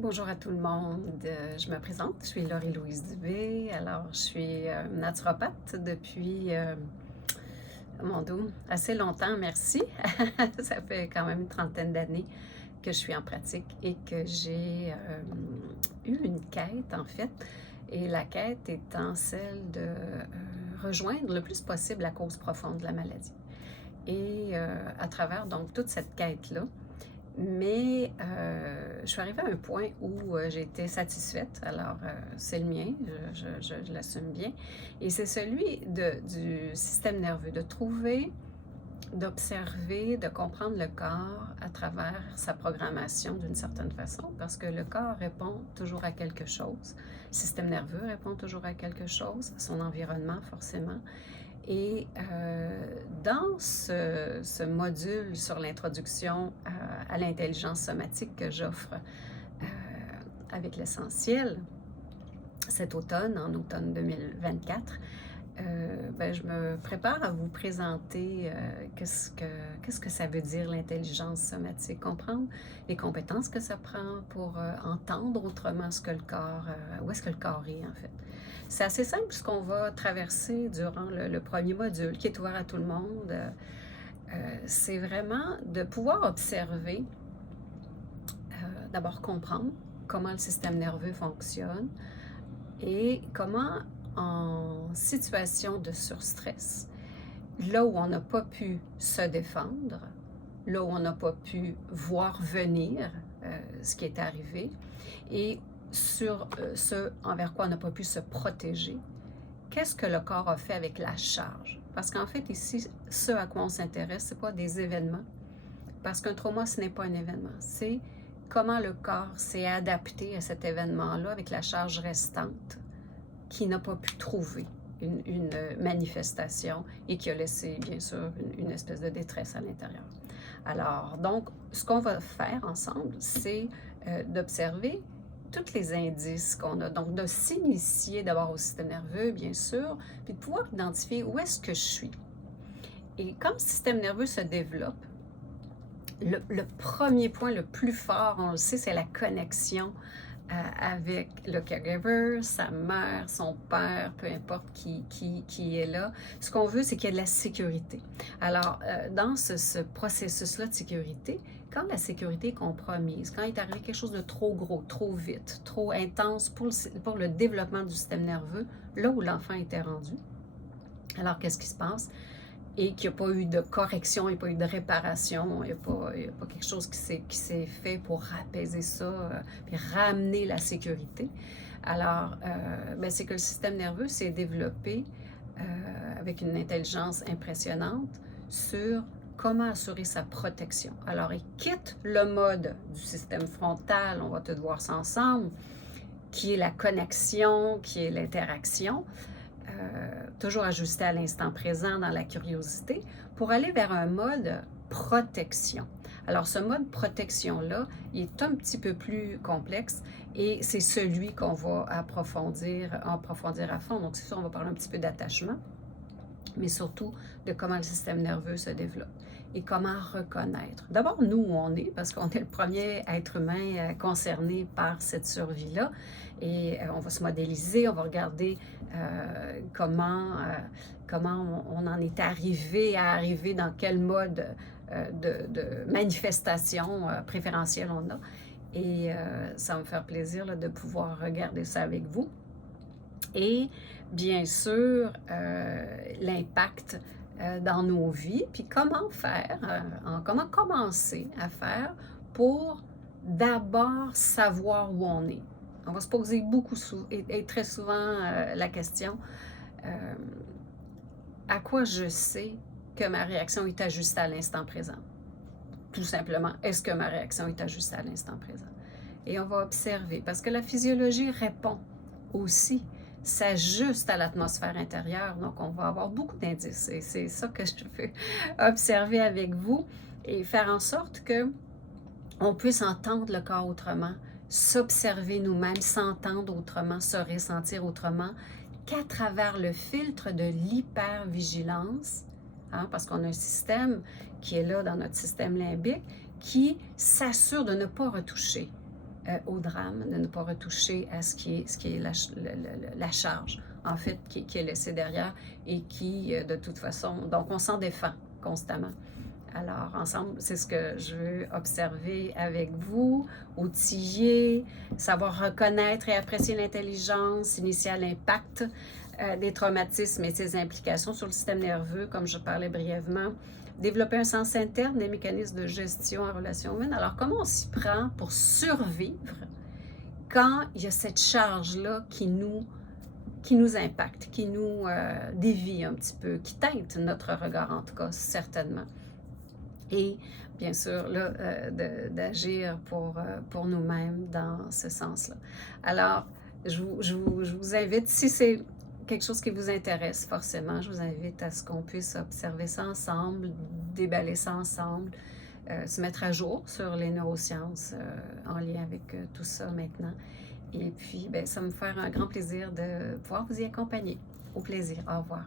Bonjour à tout le monde. Je me présente, je suis Laurie-Louise Dubé. Alors, je suis naturopathe depuis, mon Dieu, assez longtemps, merci. Ça fait quand même une trentaine d'années que je suis en pratique et que j'ai eu une quête, en fait. Et la quête étant celle de rejoindre le plus possible la cause profonde de la maladie. Et à travers donc toute cette quête-là, mais je suis arrivée à un point où j'ai été satisfaite. Alors, c'est le mien, je l'assume bien. Et c'est celui du système nerveux, de trouver, d'observer, de comprendre le corps à travers sa programmation d'une certaine façon, parce que le corps répond toujours à quelque chose. Le système nerveux répond toujours à quelque chose, à son environnement forcément. Et dans ce module sur l'introduction à l'intelligence somatique que j'offre avec l'essentiel cet automne, en automne 2024, je me prépare à vous présenter qu'est-ce que ça veut dire l'intelligence somatique, comprendre les compétences que ça prend pour entendre autrement ce que le corps, où est-ce que le corps est en fait. C'est assez simple ce qu'on va traverser durant le premier module qui est ouvert à tout le monde. C'est vraiment de pouvoir observer, d'abord comprendre comment le système nerveux fonctionne et comment en situation de surstress, là où on n'a pas pu se défendre, là où on n'a pas pu voir venir ce qui est arrivé, et sur ce envers quoi on n'a pas pu se protéger, qu'est-ce que le corps a fait avec la charge? Parce qu'en fait, ici, ce à quoi on s'intéresse, ce n'est pas des événements, parce qu'un trauma, ce n'est pas un événement, c'est comment le corps s'est adapté à cet événement-là avec la charge restante qui n'a pas pu trouver une manifestation et qui a laissé, bien sûr, une espèce de détresse à l'intérieur. Alors, donc, ce qu'on va faire ensemble, c'est d'observer tous les indices qu'on a. Donc, de s'initier d'abord au système nerveux, bien sûr, puis de pouvoir identifier où est-ce que je suis. Et quand le système nerveux se développe, le premier point le plus fort, on le sait, c'est la connexion avec le caregiver, sa mère, son père, peu importe qui est là. Ce qu'on veut, c'est qu'il y ait de la sécurité. Alors, dans ce processus-là de sécurité, quand la sécurité est compromise, quand il est arrivé quelque chose de trop gros, trop vite, trop intense pour le développement du système nerveux, là où l'enfant était rendu, alors qu'est-ce qui se passe? Et qu'il n'y a pas eu de correction, il n'y a pas eu de réparation, il n'y a pas quelque chose qui s'est fait pour apaiser ça, puis ramener la sécurité. Alors, c'est que le système nerveux s'est développé avec une intelligence impressionnante sur comment assurer sa protection. Alors, il quitte le mode du système frontal, on va tout voir ça ensemble, qui est la connexion, qui est l'interaction, toujours ajusté à l'instant présent dans la curiosité, pour aller vers un mode protection. Alors, ce mode protection-là, il est un petit peu plus complexe et c'est celui qu'on va approfondir à fond. Donc, c'est ça, on va parler un petit peu d'attachement, mais surtout de comment le système nerveux se développe et comment reconnaître. D'abord, nous, où on est, parce qu'on est le premier être humain concerné par cette survie-là, et on va se modéliser, on va regarder comment on en est arrivé à arriver, dans quel mode de manifestation préférentielle on a. Et ça va me faire plaisir là, de pouvoir regarder ça avec vous. Et bien sûr, l'impact dans nos vies, puis comment faire, comment commencer à faire pour d'abord savoir où on est. On va se poser beaucoup et très souvent la question, à quoi je sais que ma réaction est ajustée à l'instant présent? Tout simplement, est-ce que ma réaction est ajustée à l'instant présent? Et on va observer, parce que la physiologie répond aussi, s'ajuste à l'atmosphère intérieure. Donc, on va avoir beaucoup d'indices. Et c'est ça que je veux observer avec vous et faire en sorte que on puisse entendre le corps autrement, s'observer nous-mêmes, s'entendre autrement, se ressentir autrement qu'à travers le filtre de l'hypervigilance, parce qu'on a un système qui est là dans notre système limbique qui s'assure de ne pas retoucher au drame, de ne pas retoucher à ce qui est la charge, en fait, qui est laissée derrière et qui, de toute façon, donc on s'en défend constamment. Alors, ensemble, c'est ce que je veux observer avec vous, outiller, savoir reconnaître et apprécier l'intelligence, initier l'impact des traumatismes et ses implications sur le système nerveux, comme je parlais brièvement, développer un sens interne des mécanismes de gestion en relation humaine. Alors, comment on s'y prend pour survivre quand il y a cette charge-là qui nous impacte, qui nous dévie un petit peu, qui teinte notre regard en tout cas, certainement. Et bien sûr, là, d'agir pour nous-mêmes dans ce sens-là. Alors, je vous invite, si c'est quelque chose qui vous intéresse forcément, je vous invite à ce qu'on puisse observer ça ensemble, déballer ça ensemble, se mettre à jour sur les neurosciences en lien avec tout ça maintenant. Et puis, bien, ça me fait un grand plaisir de pouvoir vous y accompagner. Au plaisir. Au revoir.